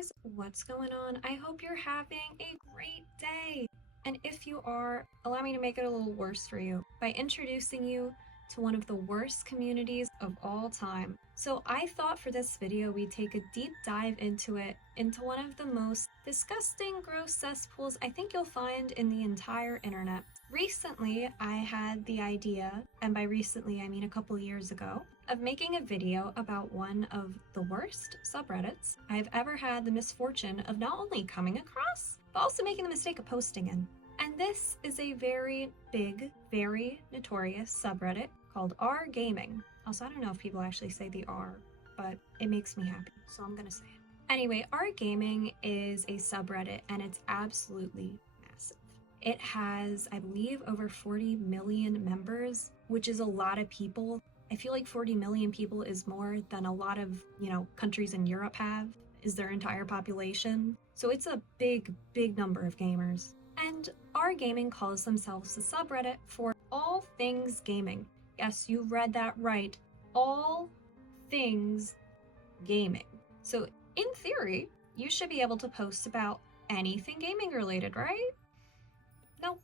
guys, what's going on? I hope you're having a great day. And if you are, allow me to make it a little worse for you by introducing you to one of the worst communities of all time. So I thought for this video we'd take a deep dive into one of the most disgusting, gross cesspools I think you'll find in the entire internet. Recently, I had the idea, and by recently I mean a couple years ago, of making a video about one of the worst subreddits I've ever had the misfortune of not only coming across, but also making the mistake of posting in. And this is a very big, very notorious subreddit called R Gaming. Also, I don't know if people actually say the R, but it makes me happy, so I'm gonna say it. Anyway, R Gaming is a subreddit and it's absolutely massive. It has, I believe, over 40 million members, which is a lot of people. I feel like 40 million people is more than a lot of, countries in Europe have, is their entire population. So it's a big, big number of gamers. And R Gaming calls themselves a subreddit for all things gaming. Yes, you read that right. All things gaming. So in theory, you should be able to post about anything gaming related, right? No.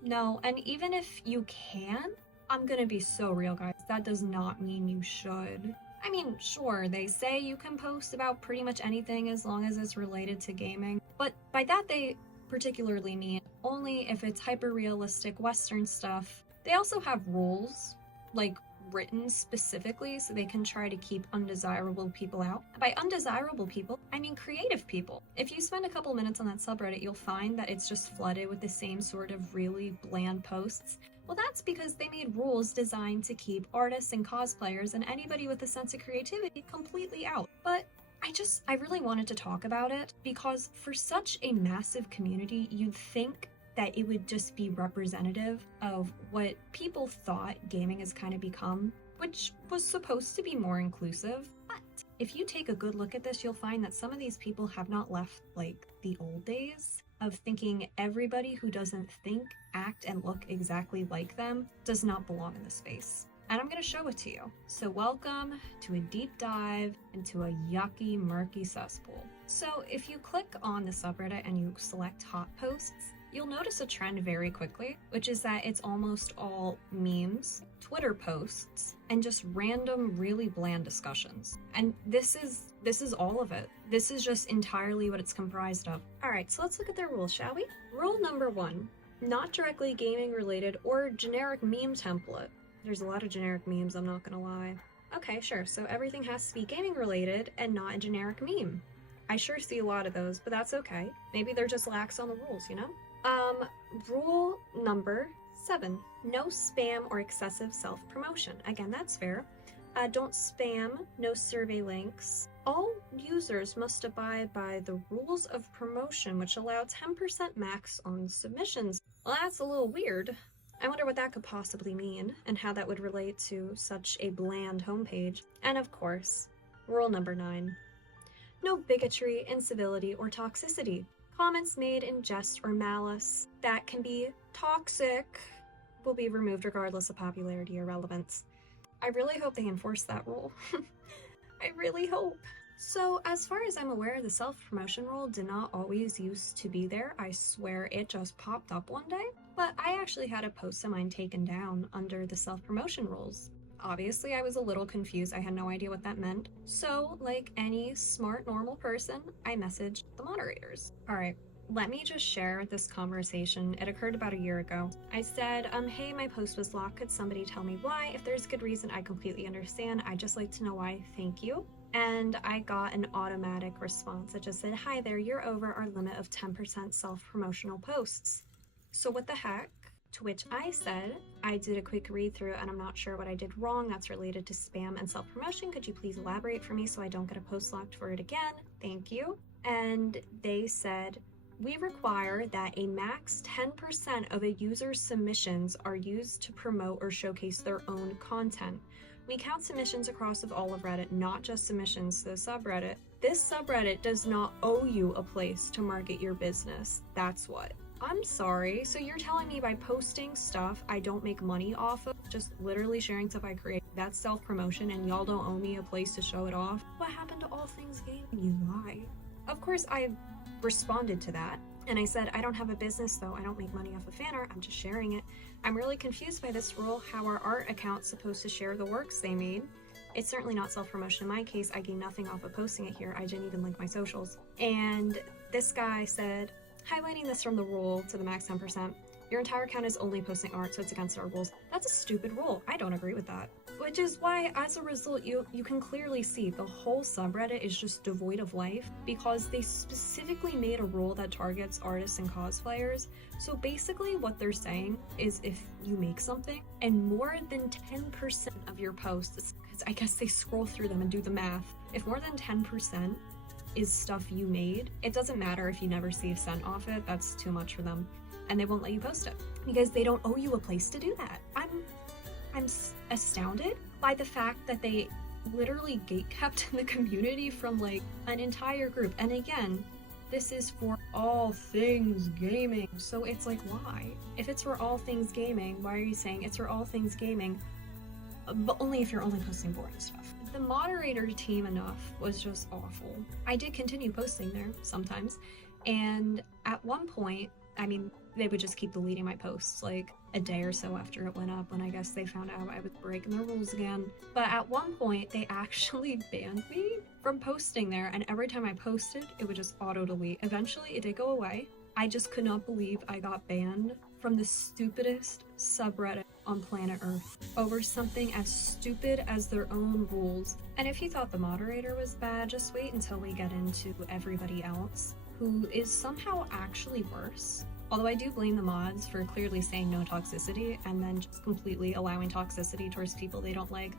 No, and even if you can, I'm gonna be so real, guys. That does not mean you should. I mean, sure, they say you can post about pretty much anything as long as it's related to gaming, but by that they particularly mean only if it's hyper-realistic Western stuff. They also have rules, like written specifically so they can try to keep undesirable people out. By undesirable people, I mean creative people. If you spend a couple minutes on that subreddit, you'll find that it's just flooded with the same sort of really bland posts. Well, that's because they made rules designed to keep artists and cosplayers and anybody with a sense of creativity completely out. But I really wanted to talk about it because for such a massive community, you'd think that it would just be representative of what people thought gaming has kind of become, which was supposed to be more inclusive. But if you take a good look at this, you'll find that some of these people have not left like the old days of thinking everybody who doesn't think, act, and look exactly like them does not belong in this space. And I'm going to show it to you. So welcome to a deep dive into a yucky, murky cesspool. So if you click on the subreddit and you select hot posts, you'll notice a trend very quickly, which is that it's almost all memes, Twitter posts, and just random, really bland discussions. And this is all of it. This is just entirely what it's comprised of. All right, so let's look at their rules, shall we? Rule number 1, not directly gaming related or generic meme template. There's a lot of generic memes, I'm not gonna lie. Okay, sure, so everything has to be gaming related and not a generic meme. I sure see a lot of those, but that's okay. Maybe they're just lax on the rules, you know? Rule number 7, no spam or excessive self-promotion. Again, that's fair. Don't spam, no survey links. All users must abide by the rules of promotion, which allow 10% max on submissions. Well, that's a little weird. I wonder what that could possibly mean and how that would relate to such a bland homepage. And of course, rule number 9, no bigotry, incivility, or toxicity. Comments made in jest or malice that can be toxic will be removed regardless of popularity or relevance. I really hope they enforce that rule. I really hope. So as far as I'm aware, the self-promotion rule did not always used to be there. I swear it just popped up one day. But I actually had a post of mine taken down under the self-promotion rules. Obviously, I was a little confused. I had no idea what that meant. So, like any smart, normal person, I messaged the moderators. All right, let me just share this conversation. It occurred about a year ago. I said, hey, my post was locked. Could somebody tell me why? If there's a good reason, I completely understand. I'd just like to know why. Thank you. And I got an automatic response that just said, hi there, you're over our limit of 10% self-promotional posts. So what the heck? To which I said, I did a quick read through and I'm not sure what I did wrong that's related to spam and self-promotion. Could you please elaborate for me so I don't get a post locked for it again? Thank you. And they said, we require that a max 10% of a user's submissions are used to promote or showcase their own content. We count submissions across of all of Reddit, not just submissions to the subreddit. This subreddit does not owe you a place to market your business. That's what. I'm sorry, so you're telling me by posting stuff I don't make money off of, just literally sharing stuff I create, that's self-promotion and y'all don't owe me a place to show it off? What happened to all things gaming, you lie? Of course I responded to that, and I said, I don't have a business though, I don't make money off of fan art, I'm just sharing it. I'm really confused by this rule, how are art accounts supposed to share the works they made? It's certainly not self-promotion in my case, I gain nothing off of posting it here, I didn't even link my socials. And this guy said, highlighting this from the rule to the max 10%, your entire account is only posting art, so it's against our rules. That's a stupid rule. I don't agree with that. Which is why, as a result, you can clearly see the whole subreddit is just devoid of life because they specifically made a rule that targets artists and cosplayers. So basically what they're saying is if you make something and more than 10% of your posts, because I guess they scroll through them and do the math, if more than 10% is stuff you made, it doesn't matter if you never see a cent off it, that's too much for them. And they won't let you post it because they don't owe you a place to do that. I'm astounded by the fact that they literally gatekept the community from like an entire group. And again, this is for all things gaming. So it's like, why? If it's for all things gaming, why are you saying it's for all things gaming? But only if you're only posting boring stuff. The moderator team enough was just awful. I did continue posting there sometimes, and at one point, I mean, they would just keep deleting my posts like a day or so after it went up when I guess they found out I was breaking the rules again. But at one point, they actually banned me from posting there, and every time I posted, it would just auto-delete. Eventually, it did go away. I just could not believe I got banned from the stupidest subreddit on planet Earth over something as stupid as their own rules. And if you thought the moderator was bad, just wait until we get into everybody else, who is somehow actually worse. Although I do blame the mods for clearly saying no toxicity and then just completely allowing toxicity towards people they don't like,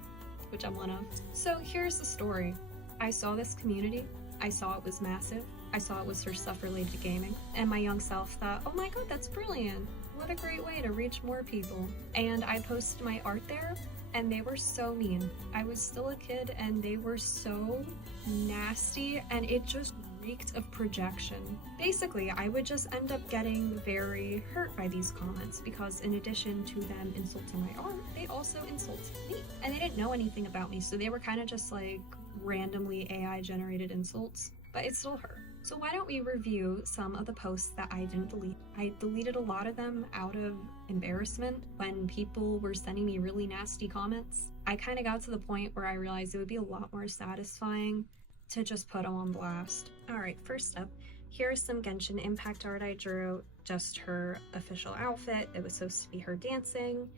which I'm one of. So here's the story. I saw this community, I saw it was massive, I saw it was for stuff related to gaming, and my young self thought, oh my god, that's brilliant. What a great way to reach more people. And I posted my art there, and they were so mean. I was still a kid, and they were so nasty, and it just reeked of projection. Basically, I would just end up getting very hurt by these comments, because in addition to them insulting my art, they also insulted me. And they didn't know anything about me, so they were kind of just like randomly AI-generated insults, but it still hurt. So why don't we review some of the posts that I didn't delete. I deleted a lot of them out of embarrassment when people were sending me really nasty comments. I kind of got to the point where I realized it would be a lot more satisfying to just put them on blast. Alright, first up, here's some Genshin Impact art I drew, just her official outfit. It was supposed to be her dancing.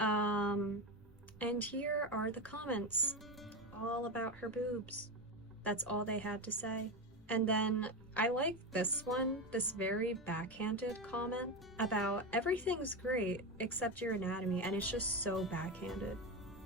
And here are the comments, all about her boobs. That's all they had to say. And then I like this one, this very backhanded comment about everything's great except your anatomy, and it's just so backhanded.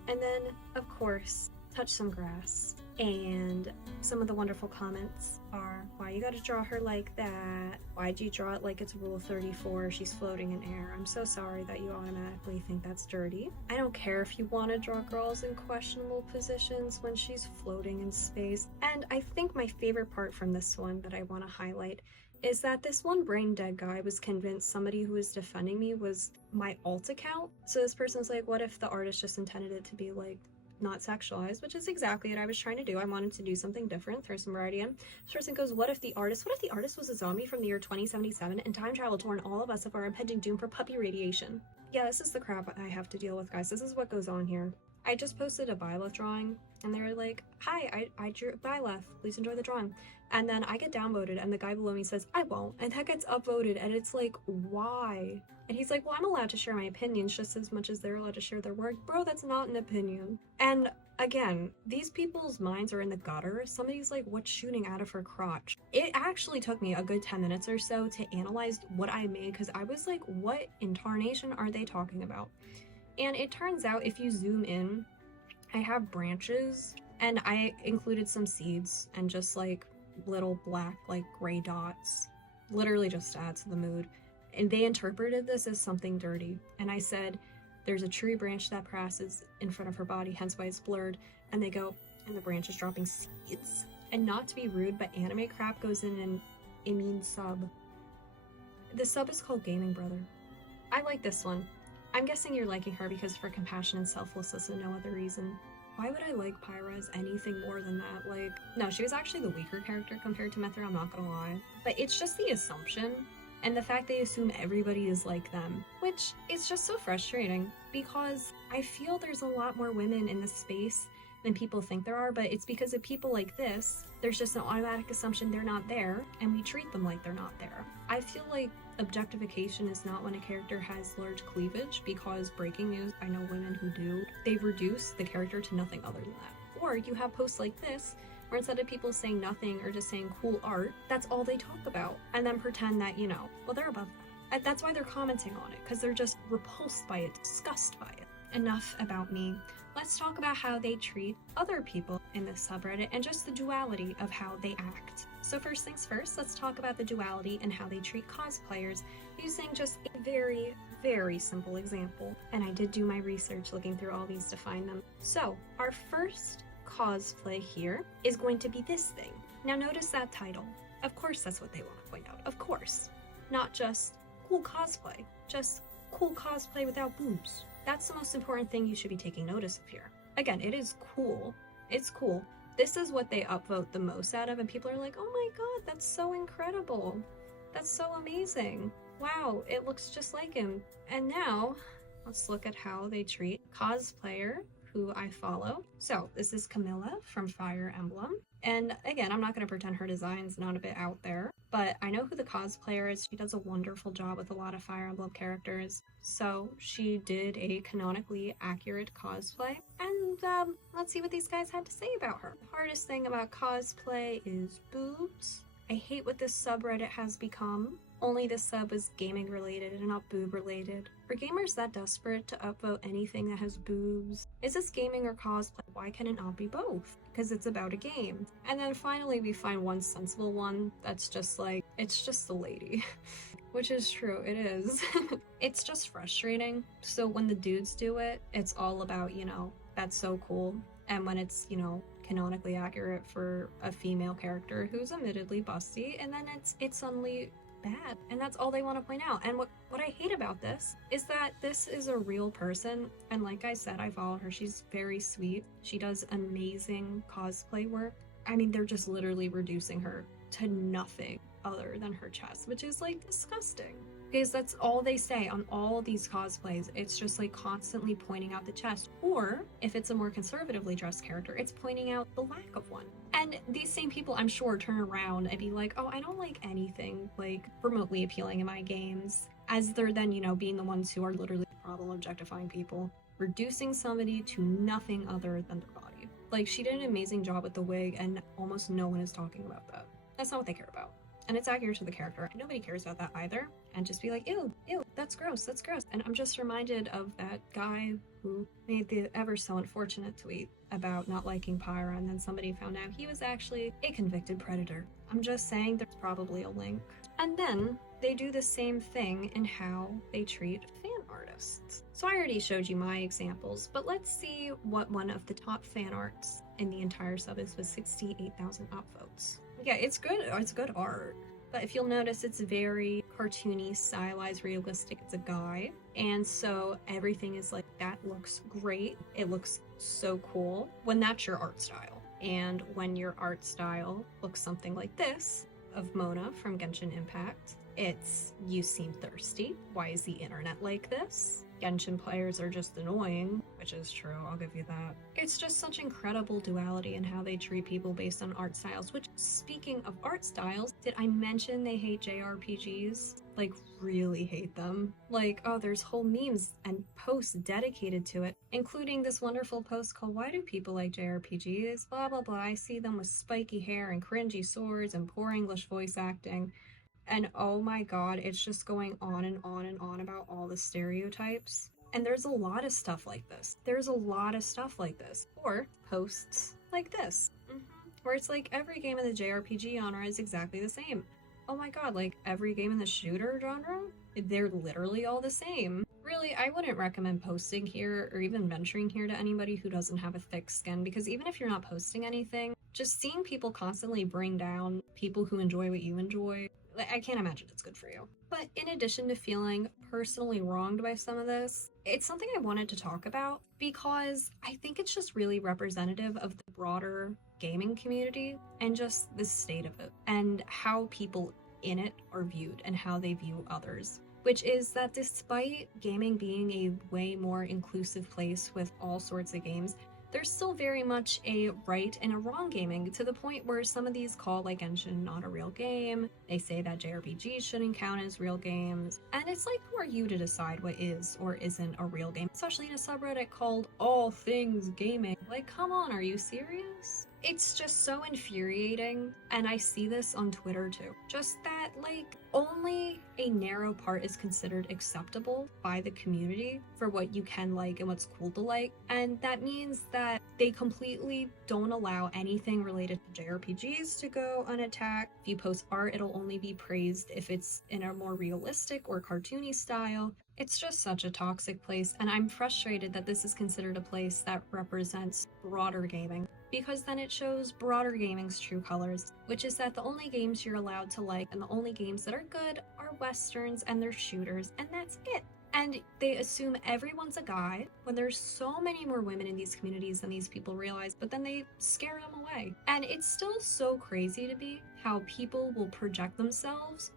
And then, of course, touch some grass. And some of the wonderful comments are, why you gotta draw her like that? Why'd you draw it like it's Rule 34? She's floating in air. I'm so sorry that you automatically think that's dirty. I don't care if you want to draw girls in questionable positions when she's floating in space. And I think my favorite part from this one that I want to highlight is that this one brain dead guy was convinced somebody who was defending me was my alt account. So this person's like, what if the artist just intended it to be like not sexualized, which is exactly what I was trying to do. I wanted to do something different, throw some variety in. This person goes, what if the artist was a zombie from the year 2077 and time travel to warn all of us of our impending doom for puppy radiation? Yeah, this is the crap I have to deal with, guys. This is what goes on here. I just posted a Byleth drawing, and they were like, hi, I drew Byleth, please enjoy the drawing. And then I get downvoted, and the guy below me says, I won't, and that gets upvoted, and it's like, why? And he's like, well, I'm allowed to share my opinions just as much as they're allowed to share their work. Bro, that's not an opinion. And again, these people's minds are in the gutter. Somebody's like, what's shooting out of her crotch? It actually took me a good 10 minutes or so to analyze what I made, because I was like, what in tarnation are they talking about? And it turns out if you zoom in, I have branches, and I included some seeds and just like little black, like gray dots, literally just to add to the mood. And they interpreted this as something dirty. And I said, there's a tree branch that passes in front of her body, hence why it's blurred. And they go, and the branch is dropping seeds. And not to be rude, but anime crap goes in and it means sub. The sub is called Gaming Brother. I like this one. I'm guessing you're liking her because of her compassion and selflessness and no other reason. Why would I like Pyra as anything more than that? Like, no, she was actually the weaker character compared to Mithra, I'm not gonna lie. But it's just the assumption, and the fact they assume everybody is like them, which is just so frustrating, because I feel there's a lot more women in this space than people think there are, but it's because of people like this, there's just an automatic assumption they're not there, and we treat them like they're not there. I feel like objectification is not when a character has large cleavage, because breaking news, I know women who do, they reduce the character to nothing other than that. Or you have posts like this, where instead of people saying nothing or just saying cool art, that's all they talk about, and then pretend that, you know, well, they're above that. That's why they're commenting on it, because they're just repulsed by it, disgusted by it. Enough about me. Let's talk about how they treat other people in this subreddit and just the duality of how they act. So first things first, let's talk about the duality and how they treat cosplayers using just a very, very simple example. And I did do my research looking through all these to find them. So our first cosplay here is going to be this thing. Now notice that title. Of course that's what they want to point out. Of course. Not just cool cosplay. Just cool cosplay without boobs. That's the most important thing you should be taking notice of here. Again, it is cool. It's cool. This is what they upvote the most out of, and people are like, oh my god, that's so incredible. That's so amazing. Wow, it looks just like him. And now, let's look at how they treat cosplayer who I follow. So, this is Camilla from Fire Emblem. And again, I'm not going to pretend her design's not a bit out there, but I know who the cosplayer is. She does a wonderful job with a lot of Fire Emblem characters. So she did a canonically accurate cosplay, and let's see what these guys had to say about her. The hardest thing about cosplay is boobs. I hate what this subreddit has become. Only this sub is gaming related and not boob related. Are gamers that desperate to upvote anything that has boobs? Is this gaming or cosplay? Why can it not be both? Because it's about a game. And then finally we find one sensible one that's just like, it's just a lady. Which is true, it is. It's just frustrating. So when the dudes do it, it's all about, you know, that's so cool. And when it's, you know, canonically accurate for a female character who's admittedly busty, and then it's suddenly bad, and that's all they want to point out. And what I hate about this is that this is a real person, and like I said, I follow her. She's very sweet. She does amazing cosplay work. I mean, they're just literally reducing her to nothing other than her chest, which is like disgusting, because that's all they say on all these cosplays. It's just like constantly pointing out the chest, or if it's a more conservatively dressed character, it's pointing out the lack of one. And these same people, I'm sure, turn around and be like, oh, I don't like anything like remotely appealing in my games, as they're then, you know, being the ones who are literally the problem objectifying people, reducing somebody to nothing other than their body. Like, she did an amazing job with the wig, and almost no one is talking about that. That's not what they care about. And it's accurate to the character. Nobody cares about that either. And just be like, ew, ew, that's gross, that's gross. And I'm just reminded of that guy who made the ever so unfortunate tweet about not liking Pyra, and then somebody found out he was actually a convicted predator. I'm just saying there's probably a link. And then they do the same thing in how they treat fan artists. So I already showed you my examples, but let's see what one of the top fan arts in the entire sub is with 68,000 upvotes. Yeah, it's good art. But if you'll notice, it's very cartoony, stylized, realistic. It's a guy. And so everything is like, that looks great. It looks so cool when that's your art style. And when your art style looks something like this, of Mona from Genshin Impact, it's, you seem thirsty. Why is the internet like this? Genshin players are just annoying, which is true, I'll give you that. It's just such incredible duality in how they treat people based on art styles, which, speaking of art styles, did I mention they hate JRPGs? Like, really hate them. Like, oh, there's whole memes and posts dedicated to it, including this wonderful post called, "Why do people like JRPGs? Blah, blah, blah. I see them with spiky hair and cringy swords and poor English voice acting." And oh my god, it's just going on and on and on about all the stereotypes. And there's a lot of stuff like this. There's a lot of stuff like this. Or posts like this. Where it's like, every game in the JRPG genre is exactly the same. Oh my god, like every game in the shooter genre? They're literally all the same. Literally, I wouldn't recommend posting here or even venturing here to anybody who doesn't have a thick skin, because even if you're not posting anything, just seeing people constantly bring down people who enjoy what you enjoy, I can't imagine it's good for you. But in addition to feeling personally wronged by some of this, it's something I wanted to talk about because I think it's just really representative of the broader gaming community and just the state of it and how people in it are viewed and how they view others. Which is that despite gaming being a way more inclusive place with all sorts of games, there's still very much a right and a wrong gaming, to the point where some of these call like Genshin not a real game. They say that JRPGs shouldn't count as real games. And it's like, who are you to decide what is or isn't a real game? Especially in a subreddit called All Things Gaming. Like, come on, are you serious? It's just so infuriating, and I see this on Twitter too. Just that, like, only a narrow part is considered acceptable by the community for what you can like and what's cool to like, and that means that they completely don't allow anything related to JRPGs to go unattacked. If you post art, it'll only be praised if it's in a more realistic or cartoony style. It's just such a toxic place, and I'm frustrated that this is considered a place that represents broader gaming, because then it shows broader gaming's true colors, which is that the only games you're allowed to like and the only games that are good are westerns and they're shooters, and that's it. And they assume everyone's a guy when there's so many more women in these communities than these people realize, but then they scare them away. And it's still so crazy to me how people will project themselves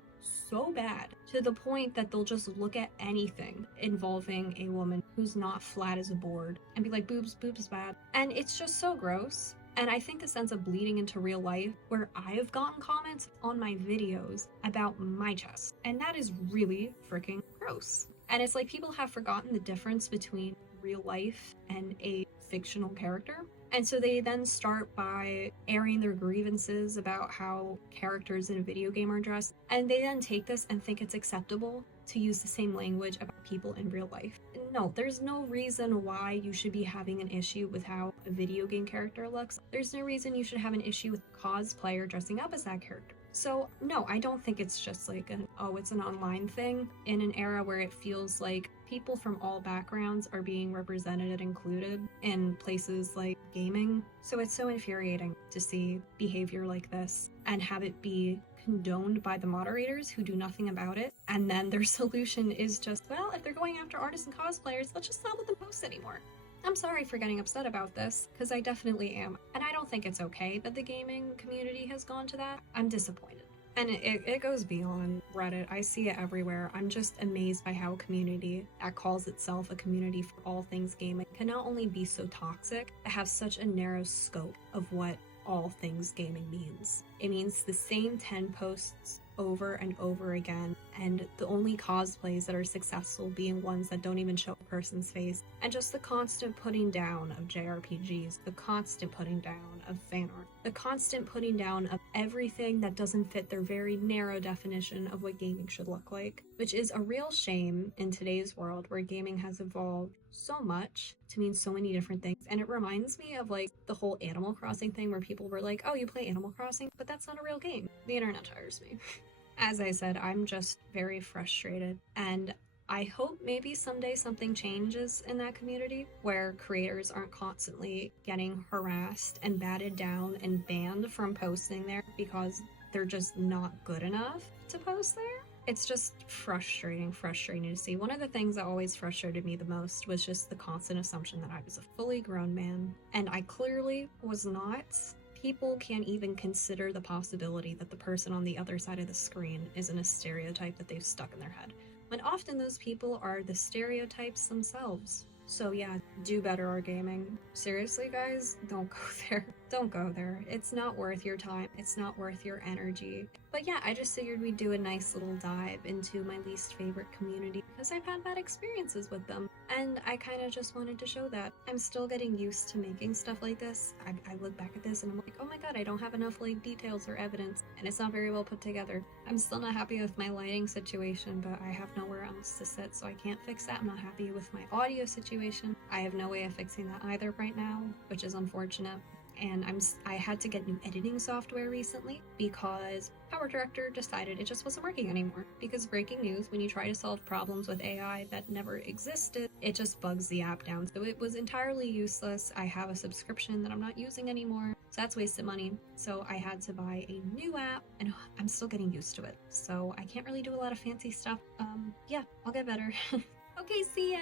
so bad to the point that they'll just look at anything involving a woman who's not flat as a board and be like, boobs bad. And it's just so gross. And I think this ends up bleeding into real life, where I've gotten comments on my videos about my chest, and that is really freaking gross. And it's like people have forgotten the difference between real life and a fictional character. And so they then start by airing their grievances about how characters in a video game are dressed, and they then take this and think it's acceptable to use the same language about people in real life. No, there's no reason why you should be having an issue with how a video game character looks. There's no reason you should have an issue with a cosplayer dressing up as that character. So no, I don't think it's just like it's an online thing in an era where it feels like people from all backgrounds are being represented and included in places like gaming. So it's so infuriating to see behavior like this and have it be condoned by the moderators who do nothing about it. And then their solution is just, well, if they're going after artists and cosplayers, let's just not let them post anymore. I'm sorry for getting upset about this, because I definitely am. And I don't think it's okay that the gaming community has gone to that. I'm disappointed. And it goes beyond Reddit. I see it everywhere. I'm just amazed by how a community that calls itself a community for all things gaming can not only be so toxic, but have such a narrow scope of what all things gaming means. It means the same 10 posts over and over again, and the only cosplays that are successful being ones that don't even show a person's face, and just the constant putting down of JRPGs, the constant putting down of fan art, the constant putting down of everything that doesn't fit their very narrow definition of what gaming should look like, which is a real shame in today's world where gaming has evolved so much to mean so many different things. And it reminds me of like the whole Animal Crossing thing where people were like, oh, you play Animal Crossing, but that's not a real game. The internet tires me. As I said, I'm just very frustrated, and I hope maybe someday something changes in that community where creators aren't constantly getting harassed and batted down and banned from posting there because they're just not good enough to post there. It's just frustrating to see. One of the things that always frustrated me the most was just the constant assumption that I was a fully grown man, and I clearly was not. People can't even consider the possibility that the person on the other side of the screen isn't a stereotype that they've stuck in their head, when often those people are the stereotypes themselves. So yeah, do better our gaming. Seriously guys, don't go there. Don't go there. It's not worth your time. It's not worth your energy. But yeah, I just figured we'd do a nice little dive into my least favorite community because I've had bad experiences with them. And I kind of just wanted to show that. I'm still getting used to making stuff like this. I look back at this and I'm like, oh my god, I don't have enough like details or evidence, and it's not very well put together. I'm still not happy with my lighting situation, but I have nowhere else to sit, so I can't fix that. I'm not happy with my audio situation. I have no way of fixing that either right now, which is unfortunate. And I had to get new editing software recently because power network director decided it just wasn't working anymore. Because breaking news, when you try to solve problems with AI that never existed, it just bugs the app down. So it was entirely useless. I have a subscription that I'm not using anymore, so that's wasted money. So I had to buy a new app, and I'm still getting used to it. So I can't really do a lot of fancy stuff. Yeah, I'll get better. Okay, see ya!